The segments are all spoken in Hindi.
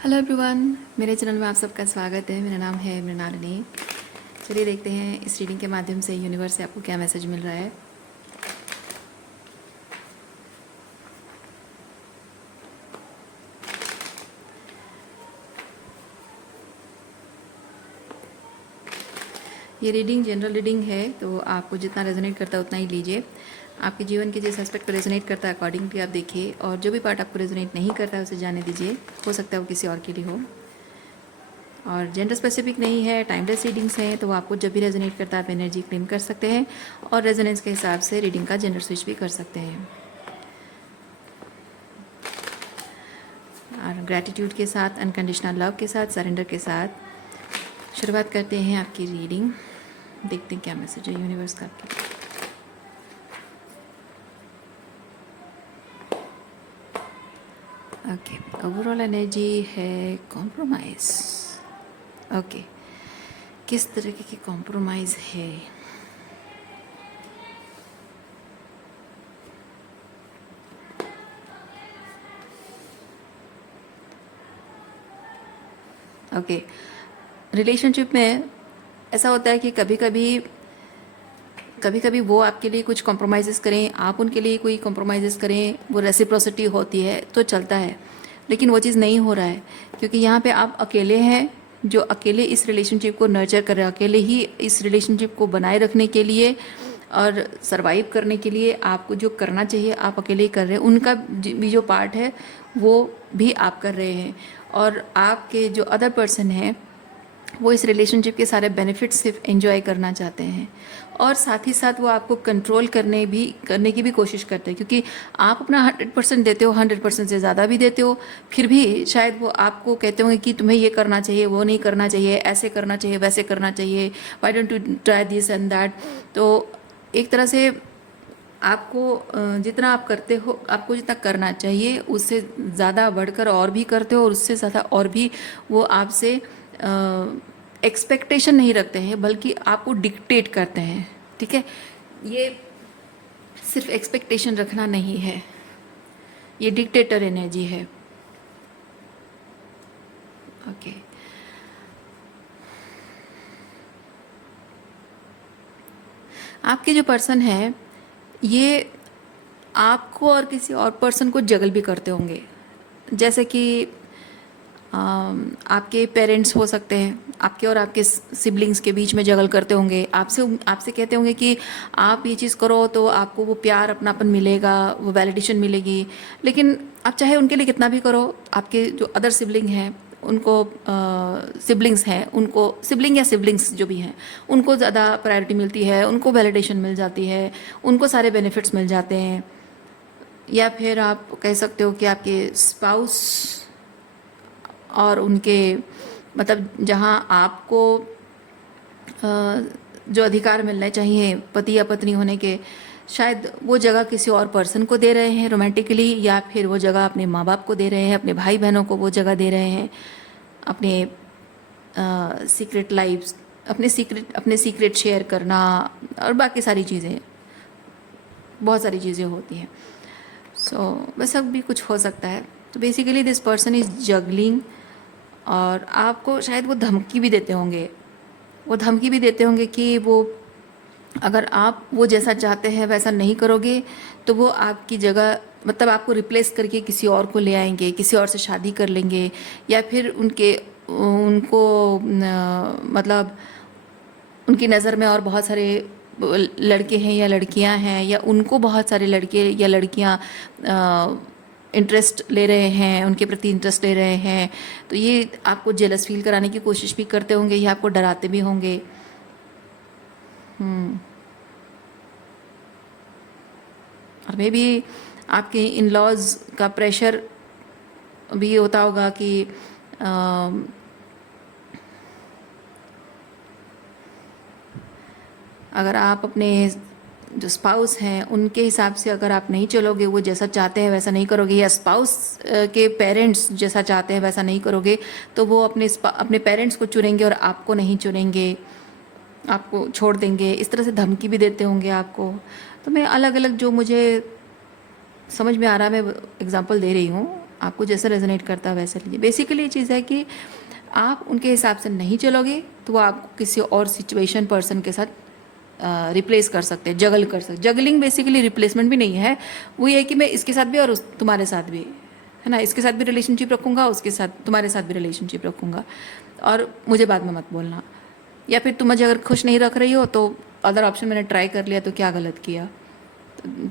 हेलो एवरीवन, मेरे चैनल में आप सबका स्वागत है। मेरा नाम है मृणालिनी। चलिए देखते हैं इस रीडिंग के माध्यम से यूनिवर्स से आपको क्या मैसेज मिल रहा है। ये रीडिंग जनरल रीडिंग है, तो आपको जितना रेजोनेट करता है उतना ही लीजिए। आपके जीवन के जिस एस्पेक्ट पर रेजोनेट करता है अकॉर्डिंगली आप देखिए, और जो भी पार्ट आपको रेजोनेट नहीं करता है उसे जाने दीजिए। हो सकता है वो किसी और के लिए हो, और जेंडर स्पेसिफिक नहीं है, टाइमलेस रीडिंग्स हैं, तो आपको जब भी रेजोनेट करता है आप एनर्जी क्लेम कर सकते हैं और रेजोनेंस के हिसाब से रीडिंग का जेंडर स्विच भी कर सकते हैं। और ग्रैटिट्यूड के साथ, अनकंडीशनल लव के साथ, सरेंडर के साथ शुरुआत करते हैं आपकी रीडिंग। देखते हैं क्या मैसेज है यूनिवर्स का आपके लिए। ओके, ओवरऑल एनर्जी है कॉम्प्रोमाइज़। ओके, किस तरीके की कॉम्प्रोमाइज़ है? ओके, रिलेशनशिप में ऐसा होता है कि कभी कभी वो आपके लिए कुछ कॉम्प्रोमाइज़ करें, आप उनके लिए कोई कॉम्प्रोमाइज़ करें, वो रेसिप्रोसिटी होती है तो चलता है। लेकिन वो चीज़ नहीं हो रहा है, क्योंकि यहाँ पे आप अकेले हैं जो अकेले इस रिलेशनशिप को नर्चर कर रहे हैं, अकेले ही इस रिलेशनशिप को बनाए रखने के लिए और सरवाइव करने के लिए आपको जो करना चाहिए आप अकेले ही कर रहे हैं। उनका भी जो पार्ट है वो भी आप कर रहे हैं, और आपके जो अदर पर्सन है वो इस रिलेशनशिप के सारे बेनिफिट्स सिर्फ एंजॉय करना चाहते हैं, और साथ ही साथ वो आपको कंट्रोल करने की भी कोशिश करते हैं, क्योंकि आप अपना 100% देते हो, 100% से ज़्यादा भी देते हो। फिर भी शायद वो आपको कहते होंगे कि तुम्हें ये करना चाहिए, वो नहीं करना चाहिए, ऐसे करना चाहिए, वैसे करना चाहिए, why don't you try this and that. तो एक तरह से आपको जितना आप करते हो, आपको जितना करना चाहिए उससे ज़्यादा बढ़कर और भी करते हो, और उससे ज़्यादा और भी वो आपसे एक्सपेक्टेशन नहीं रखते हैं, बल्कि आपको डिक्टेट करते हैं। ठीक है, ये सिर्फ एक्सपेक्टेशन रखना नहीं है, ये डिक्टेटर एनर्जी है। ओके, आपके जो पर्सन है ये आपको और किसी और पर्सन को जगल भी करते होंगे। जैसे कि आपके पेरेंट्स हो सकते हैं, आपके और आपके सिबलिंग्स के बीच में जगल करते होंगे। आपसे कहते होंगे कि आप ये चीज़ करो तो आपको वो प्यार, अपनापन मिलेगा, वो वैलिडेशन मिलेगी। लेकिन आप चाहे उनके लिए कितना भी करो, आपके जो अदर सिबलिंग हैं उनको, सिबलिंग्स हैं उनको, सिबलिंग या सिबलिंग्स जो भी हैं उनको ज़्यादा प्रायोरिटी मिलती है, उनको वैलिडेशन मिल जाती है, उनको सारे बेनिफिट्स मिल जाते हैं। या फिर आप कह सकते हो कि आपके स्पाउस और उनके, मतलब जहाँ आपको जो अधिकार मिलने चाहिए पति या पत्नी होने के, शायद वो जगह किसी और पर्सन को दे रहे हैं रोमांटिकली, या फिर वो जगह अपने माँ बाप को दे रहे हैं, अपने भाई बहनों को वो जगह दे रहे हैं, अपने सीक्रेट लाइफ्स, अपने सीक्रेट शेयर करना, और बाकी सारी चीज़ें, बहुत सारी चीज़ें होती हैं। वैसा भी कुछ हो सकता है। तो basically this person is juggling, और आपको शायद वो धमकी भी देते होंगे, कि वो, अगर आप वो जैसा चाहते हैं वैसा नहीं करोगे तो वो आपकी जगह, मतलब आपको रिप्लेस करके किसी और को ले आएंगे, किसी और से शादी कर लेंगे, या फिर उनको मतलब उनकी नज़र में और बहुत सारे लड़के हैं या लड़कियां हैं, या उनको बहुत सारे लड़के या लड़कियां इंटरेस्ट ले रहे हैं, उनके प्रति इंटरेस्ट ले रहे हैं। तो ये आपको जेलस फील कराने की कोशिश भी करते होंगे, ये आपको डराते भी होंगे। और मे भी आपके इन लॉज का प्रेशर भी होता होगा कि अगर आप अपने जो स्पाउस हैं उनके हिसाब से अगर आप नहीं चलोगे, वो जैसा चाहते हैं वैसा नहीं करोगे, या स्पाउस के पेरेंट्स जैसा चाहते हैं वैसा नहीं करोगे, तो वो अपने पेरेंट्स को चुनेंगे और आपको नहीं चुनेंगे, आपको छोड़ देंगे। इस तरह से धमकी भी देते होंगे आपको। तो मैं अलग अलग जो मुझे समझ में आ रहा है मैं एग्जांपल दे रही हूँ, आपको जैसा रेजोनेट करता है वैसा लीजिए। बेसिकली ये चीज़ है कि आप उनके हिसाब से नहीं चलोगे तो वो आप किसी और सिचुएशन पर्सन के साथ रिप्लेस कर सकते हैं, जगल कर सकते। जगलिंग बेसिकली रिप्लेसमेंट भी नहीं है, वो ये है कि मैं इसके साथ भी और तुम्हारे साथ भी, है ना, इसके साथ भी रिलेशनशिप रखूँगा, उसके साथ तुम्हारे साथ भी रिलेशनशिप रखूँगा, और मुझे बाद में मत बोलना। या फिर तुम मुझे अगर खुश नहीं रख रही हो तो अदर ऑप्शन मैंने ट्राई कर लिया तो क्या गलत किया,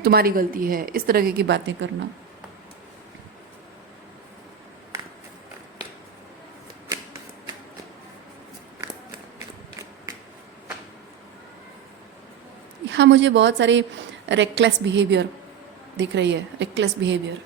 तुम्हारी गलती है, इस तरह की बातें करना। हाँ, मुझे बहुत सारे रेकलेस बिहेवियर दिख रही है, रेकलेस बिहेवियर।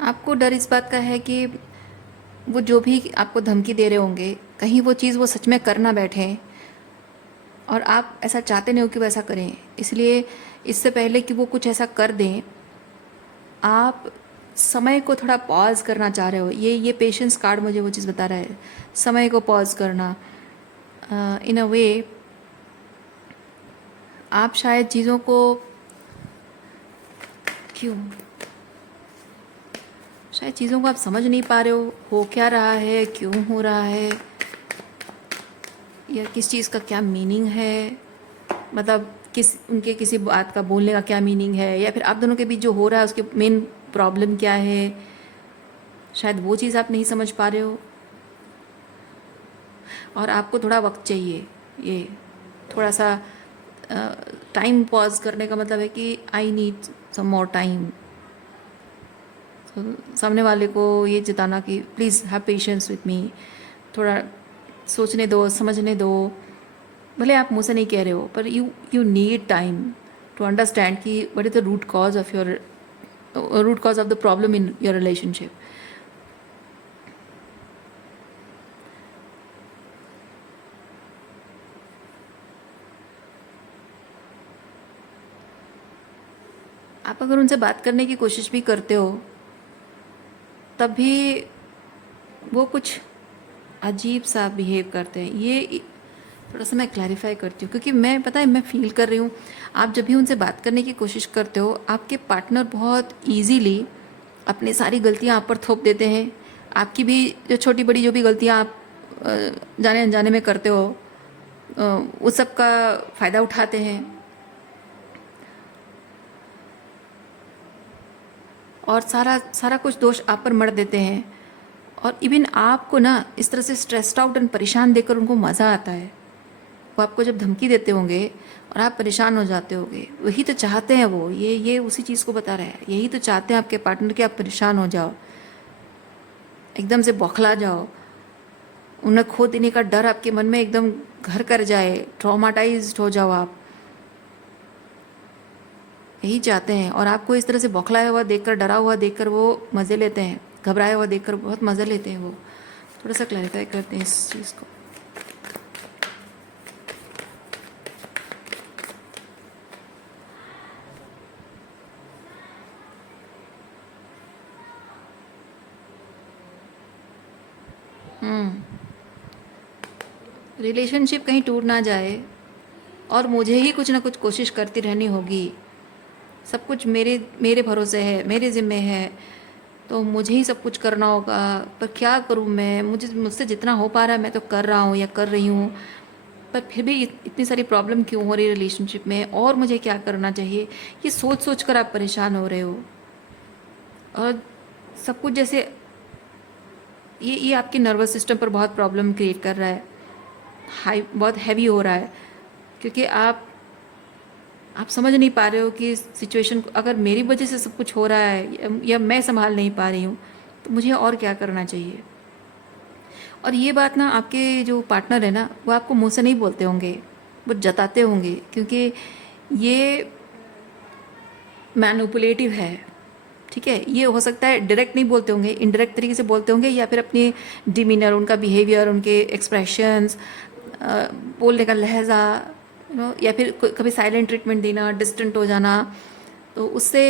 आपको डर इस बात का है कि वो जो भी आपको धमकी दे रहे होंगे, कहीं वो चीज़ वो सच में कर ना बैठे, और आप ऐसा चाहते नहीं हो कि वो ऐसा करें, इसलिए इससे पहले कि वो कुछ ऐसा कर दें, आप समय को थोड़ा पॉज करना चाह रहे हो। ये पेशेंस कार्ड मुझे वो चीज़ बता रहा है, समय को पॉज करना। इन अ वे आप शायद चीज़ों को शायद चीज़ों को आप समझ नहीं पा रहे हो क्या रहा है, क्यों हो रहा है, या किस चीज़ का क्या मीनिंग है, मतलब उनके किसी बात का बोलने का क्या मीनिंग है, या फिर आप दोनों के बीच जो हो रहा है उसके मेन प्रॉब्लम क्या है, शायद वो चीज़ आप नहीं समझ पा रहे हो, और आपको थोड़ा वक्त चाहिए। ये थोड़ा सा टाइम पॉज करने का मतलब है कि I need some more time. सामने वाले को ये जताना कि please have patience with me, थोड़ा सोचने दो, समझने दो। भले आप मुँह से नहीं कह रहे हो, पर you need time to understand कि what is the root cause of the problem in your relationship. आप अगर उनसे बात करने की कोशिश भी करते हो तब भी वो कुछ अजीब सा बिहेव करते हैं। ये थोड़ा सा मैं क्लैरिफाई करती हूँ, क्योंकि मैं पता है मैं फील कर रही हूँ, आप जब भी उनसे बात करने की कोशिश करते हो, आपके पार्टनर बहुत इजीली अपनी सारी गलतियाँ आप पर थोप देते हैं। आपकी भी जो छोटी बड़ी जो भी गलतियाँ आप जाने अनजाने में करते हो, उस सब का फ़ायदा उठाते हैं, और सारा सारा कुछ दोष आप पर मढ़ देते हैं। और इवन आपको ना इस तरह से स्ट्रेस्ड आउट एंड परेशान देखकर उनको मज़ा आता है। वो आपको जब धमकी देते होंगे और आप परेशान हो जाते होंगे, वही तो चाहते हैं वो, ये उसी चीज़ को बता रहा है। यही तो चाहते हैं आपके पार्टनर कि आप परेशान हो जाओ, एकदम से बौखला जाओ, उन्हें खो देने का डर आपके मन में एकदम घर कर जाए, ट्रॉमाटाइज्ड हो जाओ आप। यही चाहते हैं, और आपको इस तरह से बौखलाया हुआ देखकर, डरा हुआ देखकर वो मज़े लेते हैं, घबराया हुआ देखकर बहुत मज़े लेते हैं वो। थोड़ा सा क्लैरिफाई करते हैं इस चीज़ को। रिलेशनशिप कहीं टूट ना जाए, और मुझे ही कुछ ना कुछ कोशिश करती रहनी होगी। सब कुछ मेरे मेरे भरोसे है, मेरे ज़िम्मे है, तो मुझे ही सब कुछ करना होगा। पर क्या करूँ मैं, मुझसे जितना हो पा रहा है मैं तो कर रहा हूँ या कर रही हूँ, पर फिर भी इतनी सारी प्रॉब्लम क्यों हो रही है रिलेशनशिप में, और मुझे क्या करना चाहिए, ये सोच सोच कर आप परेशान हो रहे हो। और सब कुछ जैसे ये आपके नर्वस सिस्टम पर बहुत प्रॉब्लम क्रिएट कर रहा है, बहुत हैवी हो रहा है, क्योंकि आप समझ नहीं पा रहे हो कि सिचुएशन को, अगर मेरी वजह से सब कुछ हो रहा है या मैं संभाल नहीं पा रही हूँ, तो मुझे और क्या करना चाहिए। और ये बात ना आपके जो पार्टनर है ना, वो आपको मुंह से नहीं बोलते होंगे, वो जताते होंगे, क्योंकि ये मैनिपुलेटिव है। ठीक है, ये हो सकता है डायरेक्ट नहीं बोलते होंगे, इनडायरेक्ट तरीके से बोलते होंगे, या फिर अपनी डिमीनर, उनका बिहेवियर, उनके एक्सप्रेशंस, बोलने का लहजा, या फिर कभी साइलेंट ट्रीटमेंट देना, डिस्टेंट हो जाना, तो उससे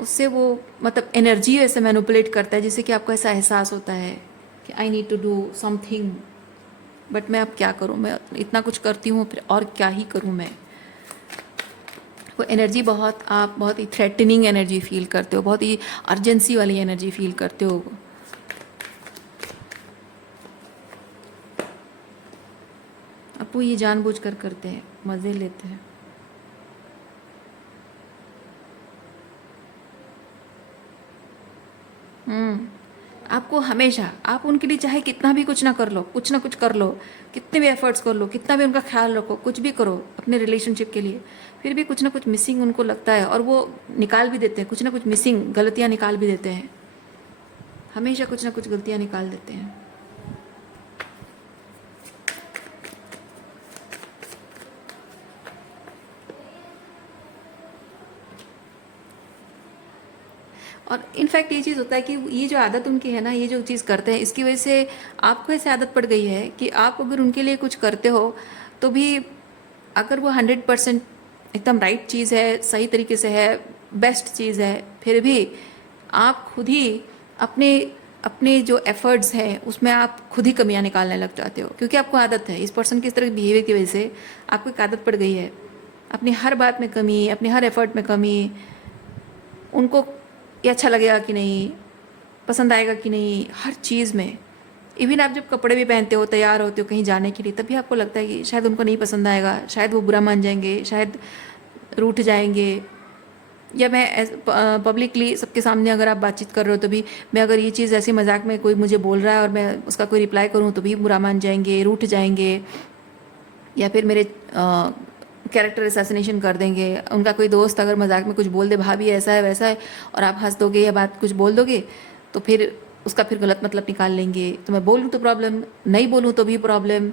उससे वो मतलब एनर्जी ऐसे मैनिपुलेट करता है जिससे कि आपको ऐसा एहसास होता है कि I need to do something, but मैं अब क्या करूँ, मैं इतना कुछ करती हूँ फिर और क्या ही करूँ मैं। वो एनर्जी बहुत, आप बहुत ही थ्रेटनिंग एनर्जी फील करते हो, बहुत ही अर्जेंसी वाली एनर्जी फील करते हो। अब वो ये जानबूझकर करते हैं, मज़े लेते हैं। आपको हमेशा, आप उनके लिए चाहे कितना भी कुछ ना कर लो, कुछ ना कुछ कर लो, कितने भी एफर्ट्स कर लो, कितना भी उनका ख्याल रखो, कुछ भी करो अपने रिलेशनशिप के लिए, फिर भी कुछ ना कुछ मिसिंग उनको लगता है और वो निकाल भी देते हैं, कुछ ना कुछ मिसिंग गलतियाँ निकाल भी देते हैं, हमेशा कुछ ना कुछ गलतियाँ निकाल देते हैं। और इनफैक्ट ये चीज़ होता है कि ये जो आदत उनकी है ना, ये जो चीज़ करते हैं, इसकी वजह से आपको ऐसे आदत पड़ गई है कि आप अगर उनके लिए कुछ करते हो तो भी अगर वो 100% एकदम राइट चीज़ है, सही तरीके से है, बेस्ट चीज़ है, फिर भी आप खुद ही अपने अपने जो एफर्ट्स हैं उसमें आप खुद ही कमियां निकालने लग जाते हो, क्योंकि आपको आदत है इस पर्सन की इस तरह की बिहेवियर की वजह से आपको एक आदत पड़ गई है अपनी हर बात में कमी, अपनी हर एफर्ट में कमी, उनको ये अच्छा लगेगा कि नहीं, पसंद आएगा कि नहीं, हर चीज़ में। इवन आप जब कपड़े भी पहनते हो, तैयार होते हो कहीं जाने के लिए, तभी आपको लगता है कि शायद उनको नहीं पसंद आएगा, शायद वो बुरा मान जाएंगे, शायद रूठ जाएंगे। या मैं पब्लिकली सबके सामने अगर आप बातचीत कर रहे हो तो भी मैं अगर ये चीज़ ऐसी मजाक में कोई मुझे बोल रहा है और मैं उसका कोई रिप्लाई करूँ तो भी बुरा मान जाएंगे, रूठ जाएंगे, या फिर मेरे कैरेक्टर असैसिनेशन कर देंगे। उनका कोई दोस्त अगर मजाक में कुछ बोल दे, भाभी ऐसा है वैसा है, और आप हंस दोगे या बात कुछ बोल दोगे तो फिर उसका फिर गलत मतलब निकाल लेंगे। तो मैं बोलूँ तो प्रॉब्लम, नहीं बोलूँ तो भी problem.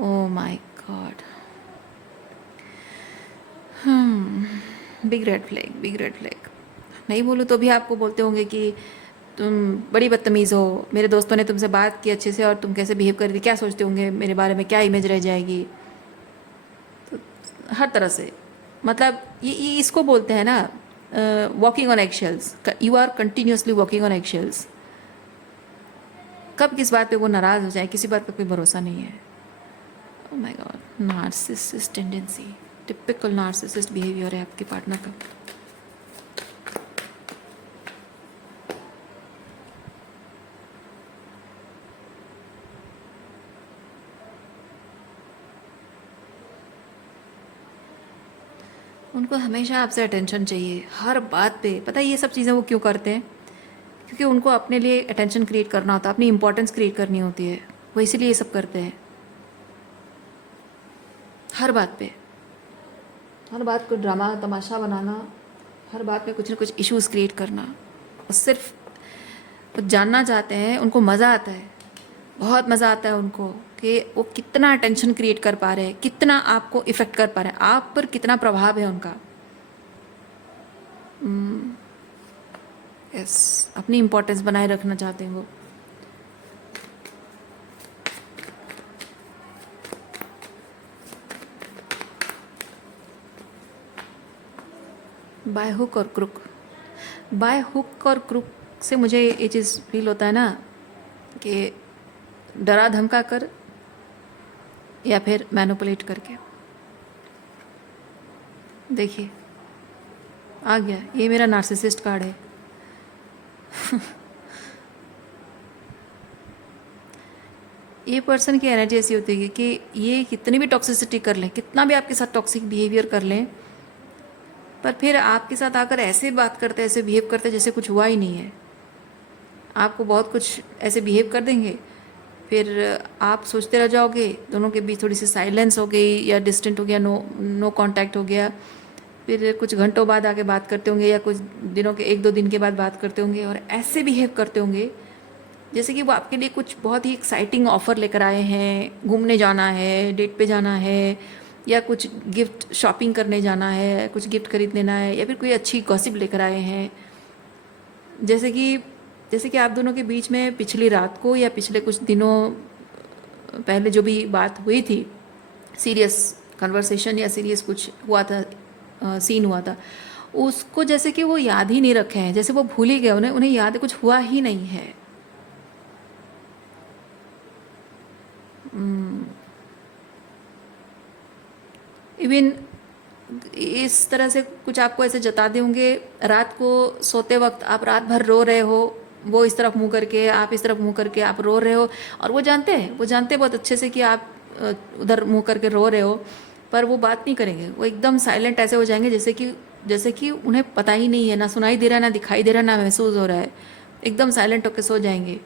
Oh my God, big red flag, big red flag. नहीं बोलूँ तो भी आपको बोलते होंगे कि तुम बड़ी बदतमीज़ हो, मेरे दोस्तों ने तुमसे बात की अच्छे से और तुम कैसे बिहेव कर रही थी, क्या सोचते होंगे मेरे बारे में, क्या इमेज रह जाएगी। तो हर तरह से मतलब ये इसको बोलते हैं ना walking on eggshells. You are continuously walking on eggshells. कब किस बात पे वो नाराज़ हो जाए, किसी बात पे कोई भरोसा नहीं है। Oh my God, narcissist tendency, typical narcissist behaviour है आपके पार्टनर का। उनको हमेशा आपसे अटेंशन चाहिए हर बात पे। पता है ये सब चीज़ें वो क्यों करते हैं? क्योंकि उनको अपने लिए अटेंशन क्रिएट करना होता है, अपनी इंपॉर्टेंस क्रिएट करनी होती है, वो इसीलिए ये सब करते हैं। हर बात पे, हर बात को ड्रामा तमाशा बनाना, हर बात में कुछ ना कुछ इश्यूज क्रिएट करना। और सिर्फ वो जानना चाहते हैं, उनको मज़ा आता है, बहुत मज़ा आता है उनको कि वो कितना अटेंशन क्रिएट कर पा रहे हैं, कितना आपको इफ़ेक्ट कर पा रहे हैं, आप पर कितना प्रभाव है उनका। यस, अपनी इम्पोर्टेंस बनाए रखना चाहते हैं वो। बाय हुक और क्रुक, बाय हुक और क्रुक से मुझे ये चीज़ फील होता है ना कि डरा धमका कर या फिर मैनिपुलेट करके। देखिए आ गया, ये मेरा नार्सिसिस्ट कार्ड है। ये पर्सन की एनर्जी ऐसी होती है कि ये कितनी भी टॉक्सिसिटी कर लें, कितना भी आपके साथ टॉक्सिक बिहेवियर कर लें, पर फिर आपके साथ आकर ऐसे बात करते, ऐसे बिहेव करते जैसे कुछ हुआ ही नहीं है। आपको बहुत कुछ ऐसे बिहेव कर देंगे, फिर आप सोचते रह जाओगे, दोनों के बीच थोड़ी सी साइलेंस हो गई या डिस्टेंट हो गया, नो कांटेक्ट हो गया, फिर कुछ घंटों बाद आके बात करते होंगे या कुछ दिनों के 1-2 दिन के बाद बात करते होंगे और ऐसे बिहेव करते होंगे जैसे कि वो आपके लिए कुछ बहुत ही एक्साइटिंग ऑफ़र लेकर आए हैं, घूमने जाना है, डेट पे जाना है, या कुछ गिफ्ट शॉपिंग करने जाना है, कुछ गिफ्ट खरीद लेना है, या फिर कोई अच्छी गॉसिप लेकर आए हैं। जैसे कि आप दोनों के बीच में पिछली रात को या पिछले कुछ दिनों पहले जो भी बात हुई थी, सीरियस कन्वर्सेशन या सीरियस कुछ हुआ था, सीन हुआ था, उसको जैसे कि वो याद ही नहीं रखे हैं, जैसे वो भूल ही गए, उन्हें उन्हें याद कुछ हुआ ही नहीं है। इवन इस तरह से कुछ आपको ऐसे जताते होंगे, रात को सोते वक्त आप रात भर रो रहे हो, वो इस तरफ मुंह करके, आप इस तरफ मुंह करके आप रो रहे हो, और वो जानते हैं, वो जानते हैं बहुत अच्छे से कि आप उधर मुंह करके रो रहे हो, पर वो बात नहीं करेंगे, वो एकदम साइलेंट ऐसे हो जाएंगे जैसे कि उन्हें पता ही नहीं है, ना सुनाई दे रहा, ना दिखाई दे रहा, ना महसूस हो रहा है, एकदम साइलेंट होकर सो जाएंगे।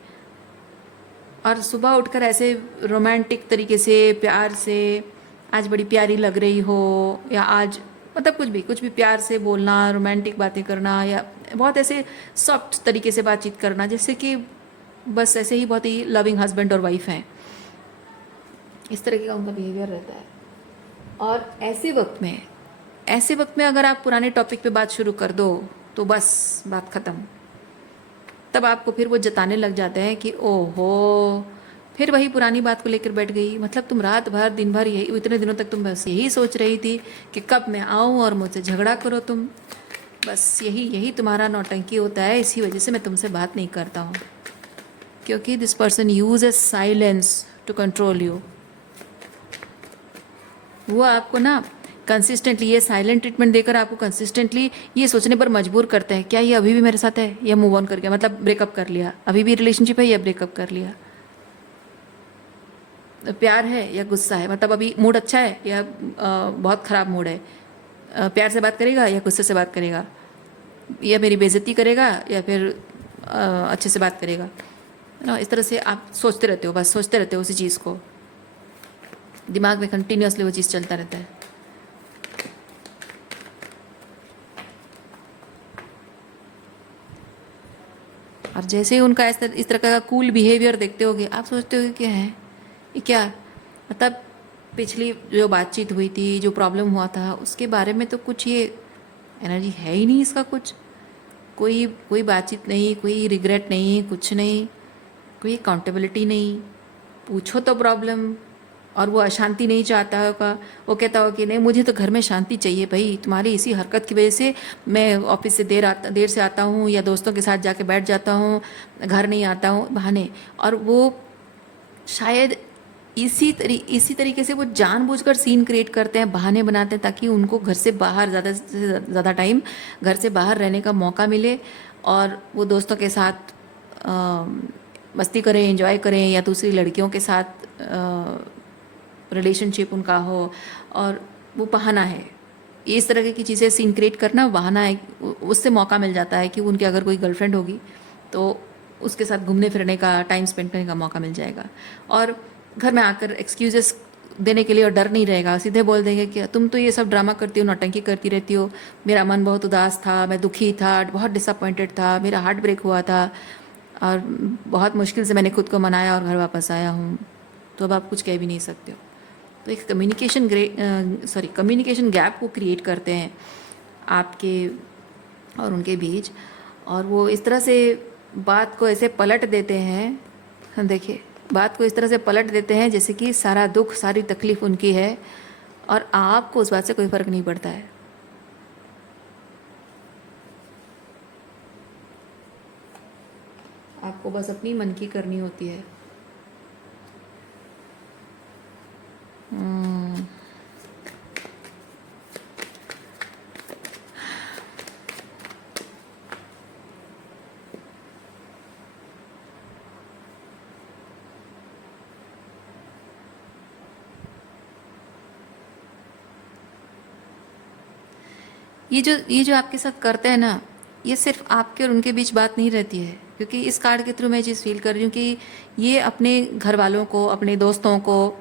और सुबह उठकर ऐसे रोमांटिक तरीके से, प्यार से, आज बड़ी प्यारी लग रही हो, या आज मतलब कुछ भी प्यार से बोलना, रोमांटिक बातें करना, या बहुत ऐसे सॉफ्ट तरीके से बातचीत करना, जैसे कि बस ऐसे ही बहुत ही लविंग हस्बैंड और वाइफ हैं। इस तरह का उनका बिहेवियर रहता है। और ऐसे वक्त में अगर आप पुराने टॉपिक पे बात शुरू कर दो तो बस बात ख़त्म। तब आपको फिर वो जताने लग जाते हैं कि ओहो, फिर वही पुरानी बात को लेकर बैठ गई, मतलब तुम रात भर दिन भर यही, इतने दिनों तक तुम बस यही सोच रही थी कि कब मैं आऊँ और मुझसे झगड़ा करो तुम, बस यही तुम्हारा नौटंकी होता है, इसी वजह से मैं तुमसे बात नहीं करता हूँ, क्योंकि this person uses silence to control you. वो आपको ना कंसिस्टेंटली ये साइलेंट ट्रीटमेंट देकर आपको कंसिस्टेंटली ये सोचने पर मजबूर करते हैं, क्या ये अभी भी मेरे साथ है, या मूव ऑन कर गया, मतलब ब्रेकअप कर लिया, अभी भी रिलेशनशिप है या ब्रेकअप कर लिया, प्यार है या गुस्सा है, मतलब अभी मूड अच्छा है या बहुत ख़राब मूड है, प्यार से बात करेगा या गुस्से से बात करेगा, या मेरी बेइज्जती करेगा या फिर अच्छे से बात करेगा ना। इस तरह से आप सोचते रहते हो, बस सोचते रहते हो उसी चीज़ को, दिमाग में कंटिन्यूसली वो चीज़ चलता रहता है। और जैसे ही उनका इस तरह का कूल बिहेवियर देखते होगे, आप सोचते हो कि क्या है ये, क्या मतलब पिछली जो बातचीत हुई थी, जो प्रॉब्लम हुआ था, उसके बारे में तो कुछ ये एनर्जी है ही नहीं इसका, कुछ कोई कोई बातचीत नहीं, कोई रिग्रेट नहीं, कुछ नहीं, कोई अकाउंटेबिलिटी नहीं, पूछो तो प्रॉब्लम, और वो अशांति नहीं चाहता होगा, वो कहता हो कि नहीं मुझे तो घर में शांति चाहिए भाई, तुम्हारी इसी हरकत की वजह से मैं ऑफिस से देर से आता हूँ, या दोस्तों के साथ जाके बैठ जाता हूँ, घर नहीं आता हूँ, बहाने। और वो शायद इसी तरीके से वो जानबूझकर सीन क्रिएट करते हैं, बहाने बनाते हैं, ताकि उनको घर से बाहर ज़्यादा से ज़्यादा टाइम घर से बाहर रहने का मौका मिले, और वो दोस्तों के साथ मस्ती करें, एंजॉय करें, या दूसरी लड़कियों के साथ रिलेशनशिप उनका हो, और वो बहाना है। इस तरह की चीज़ें सीन क्रिएट करना बहाना है, उससे मौका मिल जाता है कि उनकी अगर कोई गर्लफ्रेंड होगी तो उसके साथ घूमने फिरने का, टाइम स्पेंड करने का मौका मिल जाएगा। और घर में आकर एक्सक्यूजेस देने के लिए और डर नहीं रहेगा, सीधे बोल देंगे कि तुम तो ये सब ड्रामा करती हो, नौटंकी करती रहती हो, मेरा मन बहुत उदास था, मैं दुखी था, बहुत डिसअपॉइंटेड था, मेरा हार्ट ब्रेक हुआ था, और बहुत मुश्किल से मैंने खुद को मनाया और घर वापस आया हूँ, तो अब आप कुछ कह भी नहीं सकते हो। तो एक कम्युनिकेशन गैप को क्रिएट करते हैं आपके और उनके बीच, और वो इस तरह से बात को ऐसे पलट देते हैं, देखिए बात को इस तरह से पलट देते हैं जैसे कि सारा दुख, सारी तकलीफ़ उनकी है, और आपको उस बात से कोई फ़र्क नहीं पड़ता है। आपको बस अपनी मन की करनी होती है। ये जो आपके साथ करते हैं ना, ये सिर्फ आपके और उनके बीच बात नहीं रहती है, क्योंकि इस कार्ड के थ्रू मैं चीज़ फील कर रही हूँ कि ये अपने घर वालों को, अपने दोस्तों को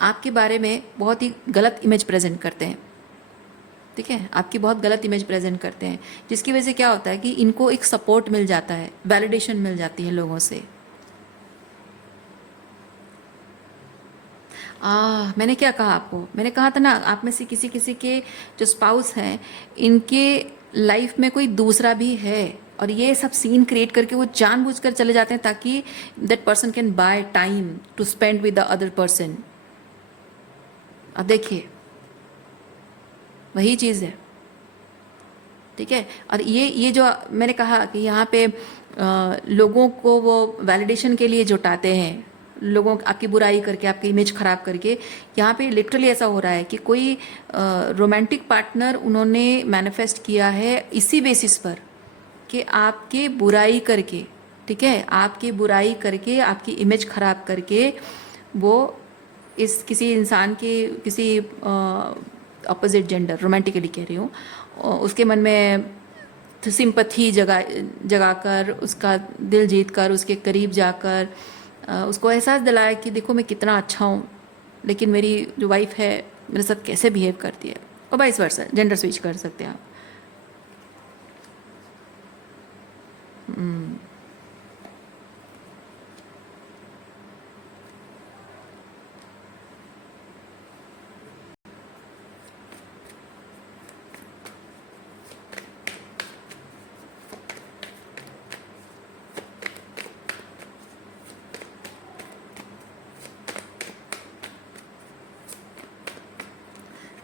आपके बारे में बहुत ही गलत इमेज प्रेजेंट करते हैं। ठीक है, आपकी बहुत गलत इमेज प्रेजेंट करते हैं, जिसकी वजह से क्या होता है कि इनको एक सपोर्ट मिल जाता है, वैलिडेशन मिल जाती है लोगों से। मैंने क्या कहा आपको, मैंने कहा था ना, आप में से किसी किसी के जो स्पाउस हैं, इनके लाइफ में कोई दूसरा भी है, और ये सब सीन क्रिएट करके वो जानबूझकर चले जाते हैं ताकि that person can buy time to spend with the other person. अब देखिए वही चीज़ है, ठीक है। और ये जो मैंने कहा कि यहाँ पे लोगों को वो वैलिडेशन के लिए जुटाते हैं, लोगों आपकी बुराई करके, आपकी इमेज खराब करके। यहाँ पे लिटरली ऐसा हो रहा है कि कोई रोमांटिक पार्टनर उन्होंने मैनिफेस्ट किया है इसी बेसिस पर कि आपकी बुराई करके, ठीक है, आपकी बुराई करके, आपकी इमेज खराब करके वो इस किसी इंसान की, किसी अपोजिट जेंडर, रोमांटिकली कह रही हूँ, उसके मन में सिंपथी जगाकर, उसका दिल जीत कर, उसके करीब जाकर उसको एहसास दिलाया कि देखो मैं कितना अच्छा हूँ, लेकिन मेरी जो वाइफ है मेरे साथ कैसे बिहेव करती है, और वाइस वर्सा, जेंडर स्विच कर सकते हैं आप।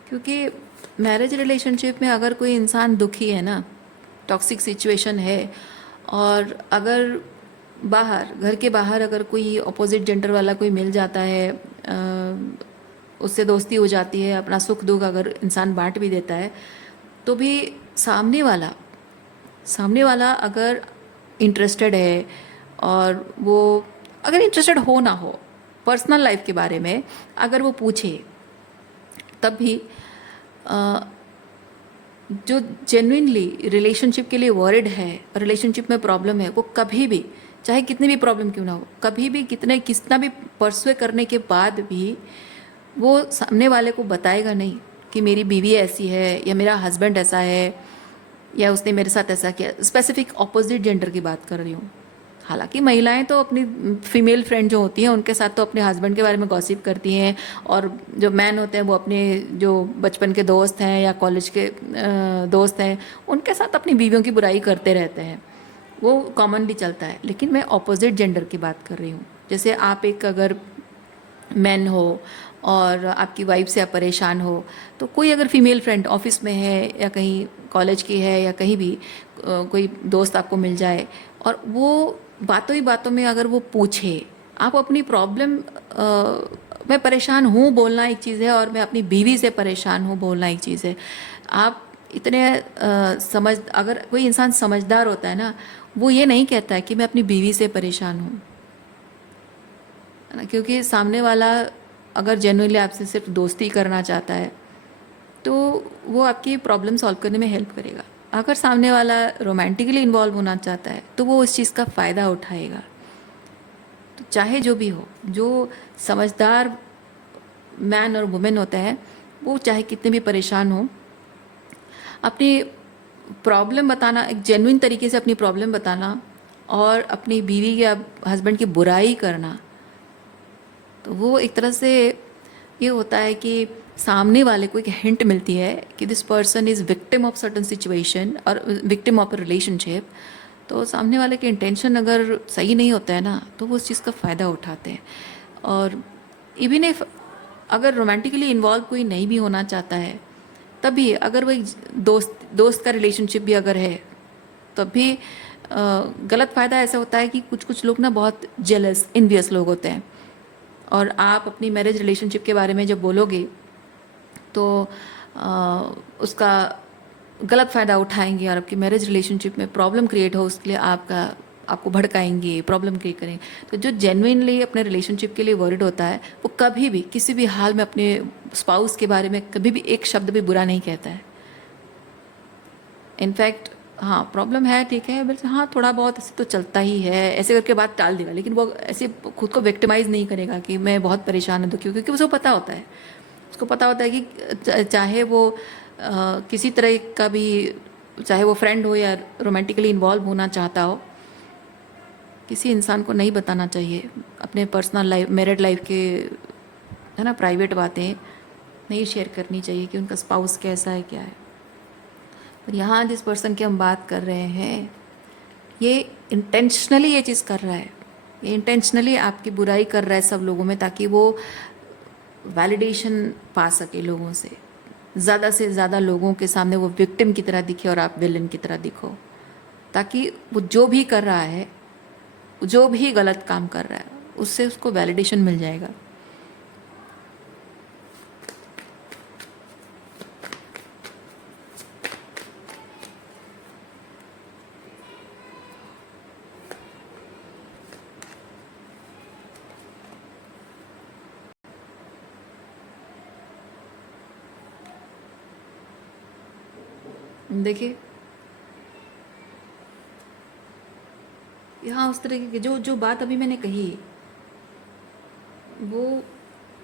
क्योंकि मैरिज रिलेशनशिप में अगर कोई इंसान दुखी है ना, टॉक्सिक सिचुएशन है, और अगर बाहर, घर के बाहर अगर कोई अपोजिट जेंडर वाला कोई मिल जाता है, उससे दोस्ती हो जाती है, अपना सुख दुख अगर इंसान बांट भी देता है, तो भी सामने वाला अगर इंटरेस्टेड है, और वो अगर इंटरेस्टेड हो ना हो पर्सनल लाइफ के बारे में, अगर वो पूछे, तब भी जो जेन्युइनली रिलेशनशिप के लिए वॉरिड है, रिलेशनशिप में प्रॉब्लम है, वो कभी भी, चाहे कितनी भी प्रॉब्लम क्यों ना हो, कभी भी कितना भी परसुए करने के बाद भी वो सामने वाले को बताएगा नहीं कि मेरी बीवी ऐसी है, या मेरा हस्बैंड ऐसा है, या उसने मेरे साथ ऐसा किया। स्पेसिफिक ऑपोजिट जेंडर की बात कर रही हूँ। हालांकि महिलाएं तो अपनी फीमेल फ्रेंड जो होती हैं उनके साथ तो अपने हस्बैंड के बारे में गॉसिप करती हैं, और जो मैन होते हैं वो अपने जो बचपन के दोस्त हैं या कॉलेज के दोस्त हैं उनके साथ अपनी बीवियों की बुराई करते रहते हैं, वो कॉमनली चलता है। लेकिन मैं ऑपोजिट जेंडर की बात कर रही हूँ। जैसे आप एक अगर मैन हो और आपकी वाइफ से आप परेशान हो, तो कोई अगर फीमेल फ्रेंड ऑफिस में है या कहीं कॉलेज की है या कहीं भी कोई दोस्त आपको मिल जाए, और वो बातों ही बातों में अगर वो पूछे, आप अपनी प्रॉब्लम, मैं परेशान हूँ बोलना एक चीज़ है, और मैं अपनी बीवी से परेशान हूँ बोलना एक चीज़ है। आप इतने अगर कोई इंसान समझदार होता है ना, वो ये नहीं कहता है कि मैं अपनी बीवी से परेशान हूँ, है ना, क्योंकि सामने वाला अगर जेन्युइनली आपसे सिर्फ दोस्ती करना चाहता है तो वो आपकी प्रॉब्लम सॉल्व करने में हेल्प करेगा। अगर सामने वाला रोमांटिकली इन्वॉल्व होना चाहता है तो वो उस चीज़ का फ़ायदा उठाएगा। तो चाहे जो भी हो, जो समझदार मैन और वुमेन होता है वो चाहे कितने भी परेशान हो, अपनी प्रॉब्लम बताना, एक जेन्युइन तरीके से अपनी प्रॉब्लम बताना, और अपनी बीवी या हस्बैंड की बुराई करना, तो वो एक तरह से ये होता है कि सामने वाले को एक हिंट मिलती है कि this person is victim of certain situation और विक्टिम ऑफ अ रिलेशनशिप। तो सामने वाले के इंटेंशन अगर सही नहीं होता है ना, तो वो उस चीज़ का फ़ायदा उठाते हैं। और इवन इफ अगर रोमांटिकली इन्वॉल्व कोई नहीं भी होना चाहता है, तब भी अगर वो एक दोस्त का रिलेशनशिप भी अगर है, तब भी गलत फ़ायदा ऐसा होता है कि कुछ लोग ना बहुत जेलस, इन्वियस लोग होते हैं, और आप अपनी मैरिज रिलेशनशिप के बारे में जब बोलोगे तो उसका गलत फ़ायदा उठाएंगे, और आपकी मैरिज रिलेशनशिप में प्रॉब्लम क्रिएट हो उसके लिए आपको भड़काएंगे, प्रॉब्लम क्रिएट करेंगे। तो जो जेन्युइनली अपने रिलेशनशिप के लिए वरिड होता है वो कभी भी किसी भी हाल में अपने स्पाउस के बारे में कभी भी एक शब्द भी बुरा नहीं कहता है। इनफैक्ट हाँ, प्रॉब्लम है, ठीक है, बस हाँ थोड़ा बहुत ऐसे तो चलता ही है, ऐसे करके बात टाल देगा, लेकिन वो ऐसे खुद को विक्टिमाइज़ नहीं करेगा कि मैं बहुत परेशान हूँ, दुखी हूँ, क्योंकि उसको पता होता है, कि चाहे वो किसी तरह का भी, चाहे वो फ्रेंड हो या रोमांटिकली इन्वॉल्व होना चाहता हो, किसी इंसान को नहीं बताना चाहिए अपने पर्सनल लाइफ, मैरिड लाइफ के, है ना, प्राइवेट बातें नहीं शेयर करनी चाहिए कि उनका स्पाउस कैसा है, क्या है। पर यहाँ जिस पर्सन की हम बात कर रहे हैं, ये इंटेंशनली ये चीज़ कर रहा है, ये इंटेंशनली आपकी बुराई कर रहा है सब लोगों में, ताकि वो वैलिडेशन पा सके लोगों से, ज़्यादा से ज़्यादा लोगों के सामने वो विक्टिम की तरह दिखे और आप विलन की तरह दिखो, ताकि वो जो भी कर रहा है, जो भी गलत काम कर रहा है, उससे उसको वैलिडेशन मिल जाएगा। देखिए यहाँ उस तरह की जो जो बात अभी मैंने कही, वो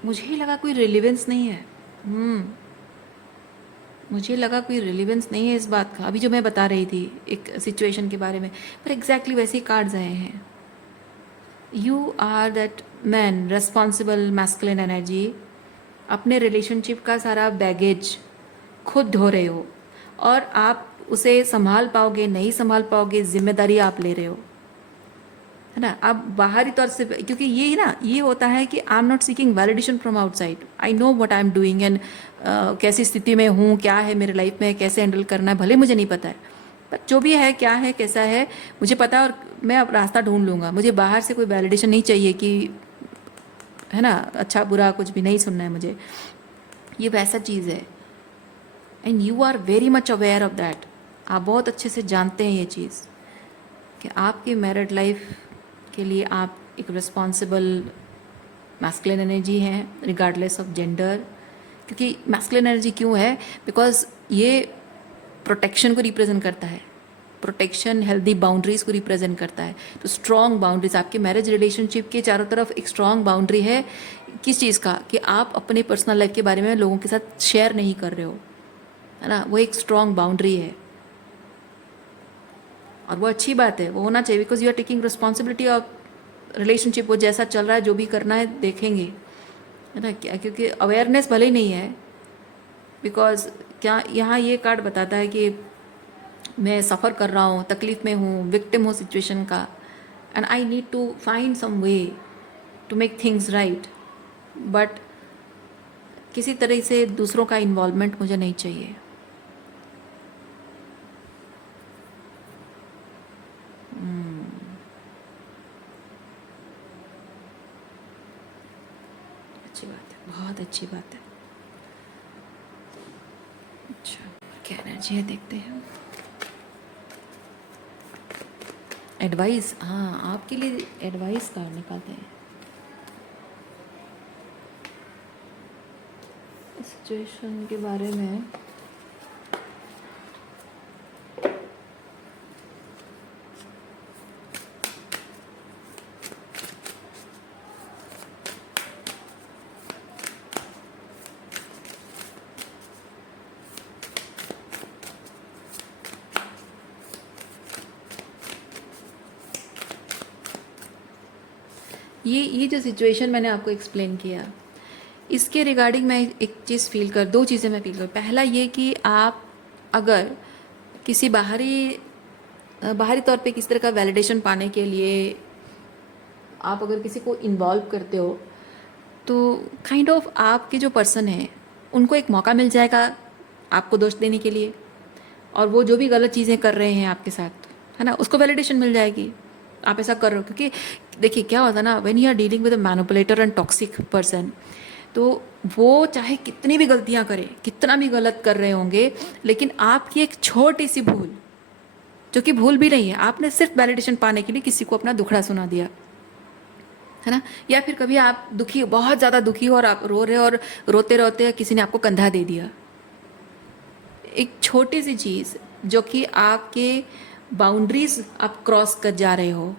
मुझे ही लगा कोई रिलेवेंस नहीं है। मुझे लगा कोई रिलेवेंस नहीं है इस बात का, अभी जो मैं बता रही थी एक सिचुएशन के बारे में, पर एग्जैक्टली वैसे ही कार्ड्स आए हैं। You are that man responsible masculine energy, अपने रिलेशनशिप का सारा बैगेज खुद ढो रहे हो, और आप उसे संभाल पाओगे नहीं संभाल पाओगे, जिम्मेदारी आप ले रहे हो, है ना। आप बाहरी तौर से, क्योंकि ये ना ये होता है कि I am not seeking validation from outside, I know what I am doing and कैसी स्थिति में हूँ, क्या है मेरे लाइफ में, कैसे हैंडल करना है, भले मुझे नहीं पता है, पर जो भी है क्या है कैसा है मुझे पता है, और मैं अब रास्ता ढूंढ लूँगा। मुझे बाहर से कोई वैलिडेशन नहीं चाहिए कि, है ना, अच्छा बुरा कुछ भी नहीं सुनना है मुझे। ये वैसा चीज़ है, and you are very much aware of that. आप बहुत अच्छे से जानते हैं ये चीज़ कि आपकी मैरिड लाइफ के लिए आप एक रिस्पॉन्सिबल मैस्कुलिन एनर्जी हैं, रिगार्डलेस ऑफ जेंडर। क्योंकि मैस्कुलिन एनर्जी क्यों है? बिकॉज ये प्रोटेक्शन को रिप्रेजेंट करता है, प्रोटेक्शन, हेल्दी बाउंड्रीज को रिप्रेजेंट करता है। तो स्ट्रॉन्ग बाउंड्रीज आपके मैरिज रिलेशनशिप के चारों तरफ एक स्ट्रॉन्ग बाउंड्री है। किस चीज़ का? कि आप अपने पर्सनल लाइफ के बारे में लोगों के साथ शेयर नहीं कर रहे हो, है ना। वो एक स्ट्रॉन्ग बाउंड्री है, और वो अच्छी बात है, वो होना चाहिए, because you are taking responsibility of relationship. वो जैसा चल रहा है, जो भी करना है देखेंगे, है ना क्या, क्योंकि अवेयरनेस भले ही नहीं है। बिकॉज क्या यहाँ ये कार्ड बताता है कि मैं सफ़र कर रहा हूँ, तकलीफ़ में हूँ, विक्टिम हूँ सिचुएशन का, and I need to find some way to make things right, but किसी तरह से दूसरों का इन्वॉल्वमेंट मुझे नहीं चाहिए। अच्छी बात है, बहुत अच्छी बात है। अच्छा, क्या एनर्जी है देखते हैं। एडवाइस, हाँ आपके लिए एडवाइस कार्ड निकालते हैं। सिचुएशन के बारे में ये जो सिचुएशन मैंने आपको एक्सप्लेन किया, इसके रिगार्डिंग मैं एक चीज़ फील कर, दो चीज़ें मैं फील कर। पहला ये कि आप अगर किसी बाहरी तौर पे किसी तरह का वैलिडेशन पाने के लिए आप अगर किसी को इन्वॉल्व करते हो, तो काइंड ऑफ आपके जो पर्सन है उनको एक मौका मिल जाएगा आपको दोष देने के लिए, और वो जो भी गलत चीज़ें कर रहे हैं आपके साथ, है ना, उसको वैलिडेशन मिल जाएगी आप ऐसा कर रहे हो। क्योंकि देखिए क्या होता है ना, when you are dealing with a manipulator and toxic person, तो वो चाहे कितनी भी गलतियां करे, कितना भी गलत कर रहे होंगे, लेकिन आपकी एक छोटी सी भूल, जो कि भूल भी नहीं है, आपने सिर्फ वैलिडेशन पाने के लिए किसी को अपना दुखड़ा सुना दिया, है ना, या फिर कभी आप दुखी, बहुत ज़्यादा दुखी हो और आप रो रहे हो, और रोते रोते किसी ने आपको कंधा दे दिया। एक छोटी सी चीज़ जो कि आपके बाउंड्रीज आप क्रॉस कर जा रहे हो,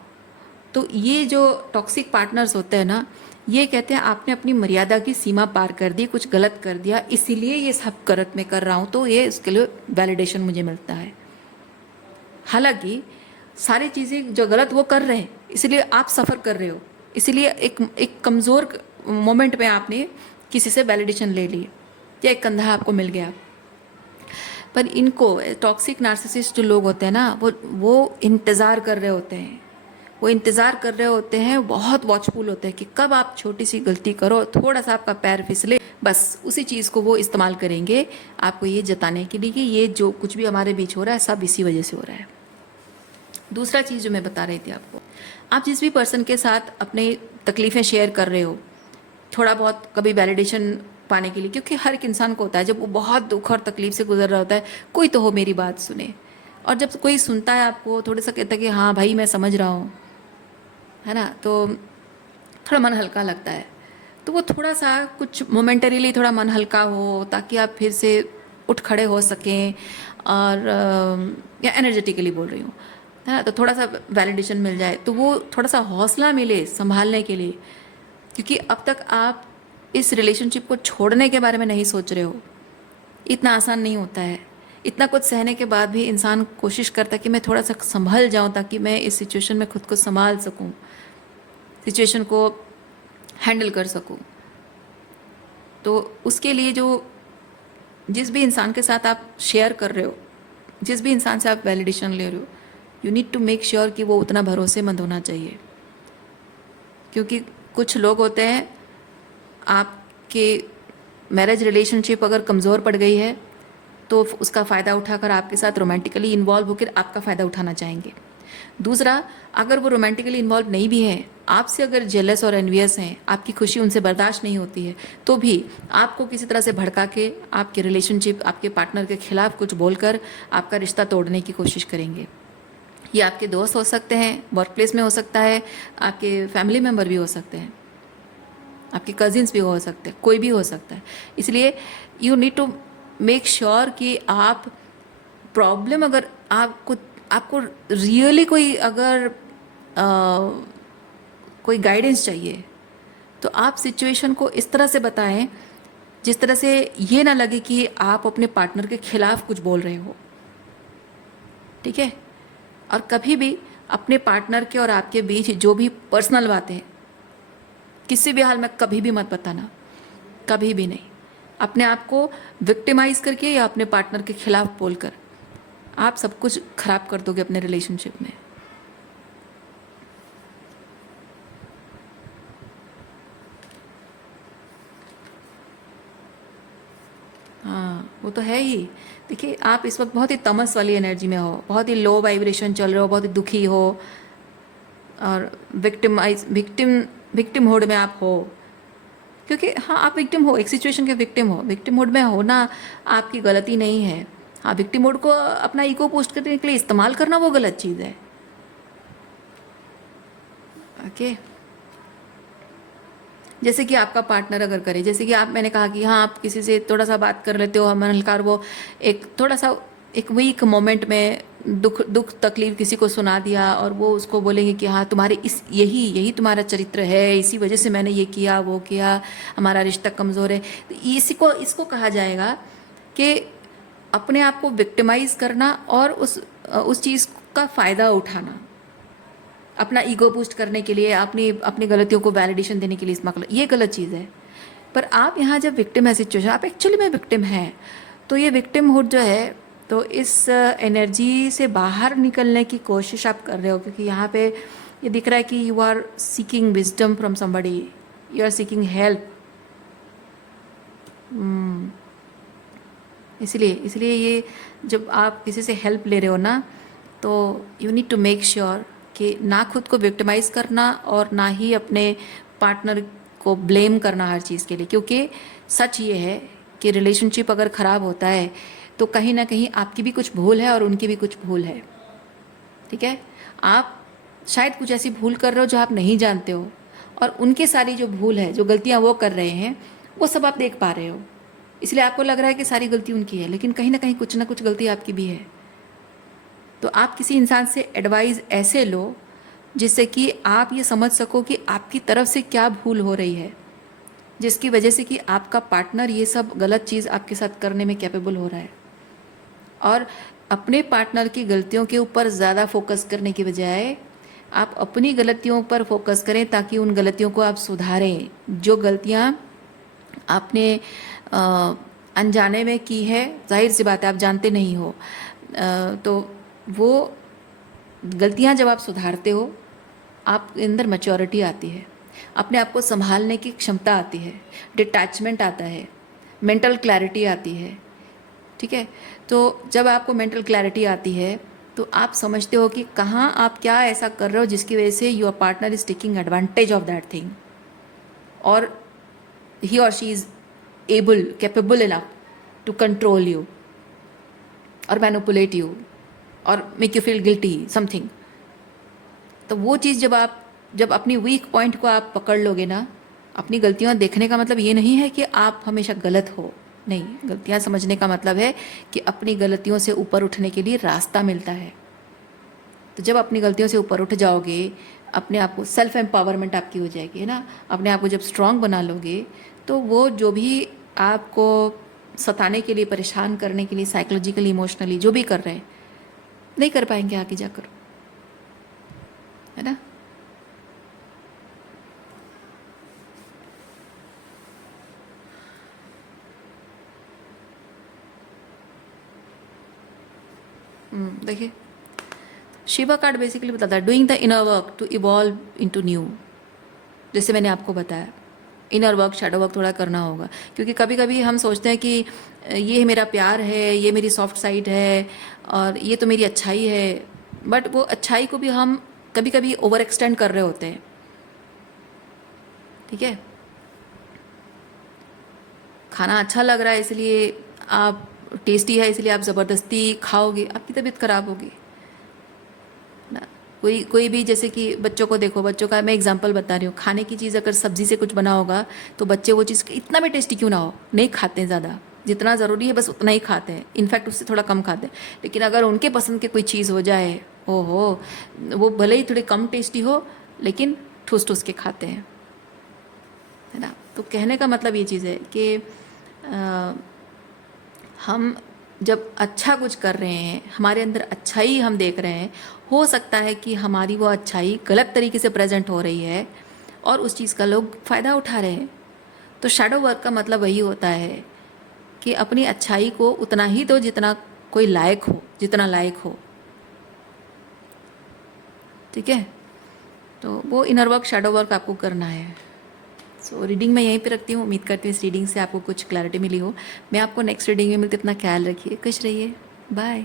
तो ये जो टॉक्सिक पार्टनर्स होते हैं ना, ये कहते हैं आपने अपनी मर्यादा की सीमा पार कर दी, कुछ गलत कर दिया, इसीलिए ये सब गलत मैं कर रहा हूँ, तो ये इसके लिए वैलिडेशन मुझे मिलता है। हालांकि सारी चीज़ें जो गलत वो कर रहे हैं, इसलिए आप सफ़र कर रहे हो, इसीलिए एक कमज़ोर मोमेंट में आपने किसी से वैलिडेशन ले ली, या एक कंधा आपको मिल गया। पर इनको टॉक्सिक नार्सिसिस्ट जो लोग होते हैं ना, वो इंतज़ार कर रहे होते हैं, वो इंतज़ार कर रहे होते हैं, बहुत वॉचफुल होते हैं कि कब आप छोटी सी गलती करो, थोड़ा सा आपका पैर फिसले, बस उसी चीज़ को वो इस्तेमाल करेंगे आपको ये जताने के लिए कि ये जो कुछ भी हमारे बीच हो रहा है सब इसी वजह से हो रहा है। दूसरा चीज़ जो मैं बता रही थी आपको, आप जिस भी पर्सन के साथ अपने तकलीफ़ें शेयर कर रहे हो, थोड़ा बहुत कभी वैलिडेशन पाने के लिए, क्योंकि हर एक इंसान को होता है जब वो बहुत दुख और तकलीफ से गुजर रहा होता है, कोई तो हो मेरी बात सुने। और जब कोई सुनता है आपको, थोड़ा सा कहता है कि हाँ भाई मैं समझ रहा हूँ, है ना, तो थोड़ा मन हल्का लगता है। तो वो थोड़ा सा कुछ मोमेंटरीली थोड़ा मन हल्का हो ताकि आप फिर से उठ खड़े हो सकें, और या एनर्जेटिकली बोल रही हूँ, है ना, तो थोड़ा सा वैलिडेशन मिल जाए तो वो थोड़ा सा हौसला मिले संभालने के लिए। क्योंकि अब तक आप इस रिलेशनशिप को छोड़ने के बारे में नहीं सोच रहे हो, इतना आसान नहीं होता है। इतना कुछ सहने के बाद भी इंसान कोशिश करता है कि मैं थोड़ा सा संभल जाऊं ताकि मैं इस सिचुएशन में खुद को संभाल सकूं, सिचुएशन को हैंडल कर सकूं। तो उसके लिए जो जिस भी इंसान के साथ आप शेयर कर रहे हो, जिस भी इंसान से आप वैलिडेशन ले रहे हो, you need to make sure कि वो उतना भरोसेमंद होना चाहिए। क्योंकि कुछ लोग होते हैं, आपके मैरिज रिलेशनशिप अगर कमज़ोर पड़ गई है तो उसका फ़ायदा उठाकर आपके साथ रोमांटिकली इन्वॉल्व होकर आपका फ़ायदा उठाना चाहेंगे। दूसरा, अगर वो रोमांटिकली इन्वॉल्व नहीं भी है, आपसे अगर जेलस और एनवियस हैं, आपकी खुशी उनसे बर्दाश्त नहीं होती है, तो भी आपको किसी तरह से भड़का के आपके रिलेशनशिप, आपके पार्टनर के खिलाफ कुछ बोलकर आपका रिश्ता तोड़ने की कोशिश करेंगे। ये आपके दोस्त हो सकते हैं, वर्क प्लेस में हो सकता है, आपके फैमिली मेम्बर भी हो सकते हैं, आपके कजिन्स भी हो सकते हैं, कोई भी हो सकता है। इसलिए you need to make sure कि आप प्रॉब्लम, अगर आपको रियली कोई अगर कोई गाइडेंस चाहिए तो आप सिचुएशन को इस तरह से बताएं जिस तरह से ये ना लगे कि आप अपने पार्टनर के खिलाफ कुछ बोल रहे हो, ठीक है। और कभी भी अपने पार्टनर के और आपके बीच जो भी पर्सनल बातें किसी भी हाल में कभी भी मत बताना, कभी भी नहीं। अपने आप को विक्टिमाइज करके या अपने पार्टनर के खिलाफ बोलकर आप सब कुछ खराब कर दोगे अपने रिलेशनशिप में। हाँ, वो तो है ही। देखिए, आप इस वक्त बहुत ही तमस वाली एनर्जी में हो, बहुत ही लो वाइब्रेशन चल रहे हो, बहुत ही दुखी हो, और विक्टिम मोड में आप हो। क्योंकि हाँ, आप विक्टिम हो, एक सिचुएशन के विक्टिम हो। विक्टिम मोड में होना आपकी गलती नहीं है। हाँ, विक्टिम मोड को अपना ईगो पोस्ट करने के लिए इस्तेमाल करना वो गलत चीज़ है। ओके, जैसे कि आपका पार्टनर अगर करे, जैसे कि मैंने कहा कि हाँ, आप किसी से थोड़ा सा बात कर लेते हो मन हल्का, वो एक थोड़ा सा एक वीक मोमेंट में दुख तकलीफ किसी को सुना दिया, और वो उसको बोलेंगे कि हाँ तुम्हारे यही तुम्हारा चरित्र है, इसी वजह से मैंने ये किया वो किया, हमारा रिश्ता कमज़ोर है। तो इसको कहा जाएगा कि अपने आप को विक्टिमाइज करना और उस चीज़ का फ़ायदा उठाना, अपना ईगो बूस्ट करने के लिए, अपनी गलतियों को वैलिडेशन देने के लिए इस्तेमाल, ये गलत चीज़ है। पर आप यहाँ जब विक्टिम है सिचुएशन, आप एक्चुअली में विक्टिम हैं, तो ये विक्टिमहुड जो है, तो इस एनर्जी से बाहर निकलने की कोशिश आप कर रहे हो। क्योंकि यहाँ पे ये दिख रहा है कि you are seeking wisdom from somebody, you are seeking help. इसलिए ये जब आप किसी से हेल्प ले रहे हो ना, तो you need to make sure कि ना खुद को विक्टिमाइज करना और ना ही अपने पार्टनर को ब्लेम करना हर चीज़ के लिए। क्योंकि सच ये है कि रिलेशनशिप अगर ख़राब होता है तो कहीं ना कहीं आपकी भी कुछ भूल है और उनकी भी कुछ भूल है, ठीक है। आप शायद कुछ ऐसी भूल कर रहे हो जो आप नहीं जानते हो, और उनकी सारी जो भूल है, जो गलतियाँ वो कर रहे हैं, वो सब आप देख पा रहे हो। इसलिए आपको लग रहा है कि सारी गलती उनकी है, लेकिन कहीं ना कहीं कुछ ना कुछ गलती आपकी भी है। तो आप किसी इंसान से एडवाइस ऐसे लो जिससे कि आप ये समझ सको कि आपकी तरफ से क्या भूल हो रही है, जिसकी वजह से कि आपका पार्टनर ये सब गलत चीज़ आपके साथ करने में कैपेबल हो रहा है। और अपने पार्टनर की गलतियों के ऊपर ज़्यादा फोकस करने की बजाय आप अपनी गलतियों पर फोकस करें, ताकि उन गलतियों को आप सुधारें। जो गलतियाँ आपने अनजाने में की है, जाहिर सी बात है आप जानते नहीं हो, तो वो गलतियाँ जब आप सुधारते हो, आपके अंदर मैच्योरिटी आती है, अपने आप को संभालने की क्षमता आती है, डिटैचमेंट आता है। मेंटल क्लैरिटी आती है। ठीक है, तो जब आपको मेंटल क्लैरिटी आती है तो आप समझते हो कि कहाँ आप क्या ऐसा कर रहे हो जिसकी वजह से your partner is taking advantage of that thing, और ही और she is able capable enough to control you और मैनिपुलेट यू और make you feel guilty something. तो वो चीज़ जब अपनी वीक पॉइंट को आप पकड़ लोगे ना, अपनी गलतियाँ देखने का मतलब ये नहीं है कि आप हमेशा गलत हो, नहीं, गलतियाँ समझने का मतलब है कि अपनी गलतियों से ऊपर उठने के लिए रास्ता मिलता है। तो जब अपनी गलतियों से ऊपर उठ जाओगे, अपने आप को सेल्फ एम्पावरमेंट आपकी हो जाएगी, है ना, अपने आप को जब स्ट्रांग बना लोगे तो वो जो भी आपको सताने के लिए, परेशान करने के लिए, साइकोलॉजिकली, इमोशनली जो भी कर रहे हैं, नहीं कर पाएंगे आगे जाकर, है ना। देखिए, शिवा कार्ड बेसिकली बताता है doing the inner work to evolve into new. जैसे मैंने आपको बताया, इनर वर्क, शैडो वर्क थोड़ा करना होगा, क्योंकि कभी कभी हम सोचते हैं कि ये मेरा प्यार है, ये मेरी सॉफ्ट साइड है और ये तो मेरी अच्छाई है, बट वो अच्छाई को भी हम कभी कभी ओवर एक्सटेंड कर रहे होते हैं। ठीक है, खाना अच्छा लग रहा है इसलिए आप, टेस्टी है इसलिए आप ज़बरदस्ती खाओगे, आपकी तबीयत खराब होगी ना। कोई भी, जैसे कि बच्चों को देखो, बच्चों का मैं एग्जांपल बता रही हूँ, खाने की चीज़ अगर सब्जी से कुछ बना होगा तो बच्चे वो चीज़ इतना भी टेस्टी क्यों ना हो, नहीं खाते हैं ज़्यादा, जितना ज़रूरी है बस उतना ही खाते हैं, इनफैक्ट उससे थोड़ा कम खाते हैं। लेकिन अगर उनके पसंद की कोई चीज़ हो जाए, ओहो, वो भले ही थोड़ी कम टेस्टी हो लेकिन ठूस ठूस के खाते हैं, है ना। तो कहने का मतलब ये चीज़ है कि हम जब अच्छा कुछ कर रहे हैं, हमारे अंदर अच्छाई हम देख रहे हैं, हो सकता है कि हमारी वो अच्छाई गलत तरीके से प्रेजेंट हो रही है और उस चीज़ का लोग फ़ायदा उठा रहे हैं। तो शैडो वर्क का मतलब वही होता है कि अपनी अच्छाई को उतना ही दो जितना कोई लायक हो, जितना लायक हो। ठीक है, तो वो इनर वर्क, शैडो वर्क आपको करना है। सो रीडिंग मैं यहीं पे रखती हूँ। उम्मीद करती हूँ इस रीडिंग से आपको कुछ क्लैरिटी मिली हो। मैं आपको नेक्स्ट रीडिंग में मिलती, अपना ख्याल रखिए, खुश रहिए, बाय।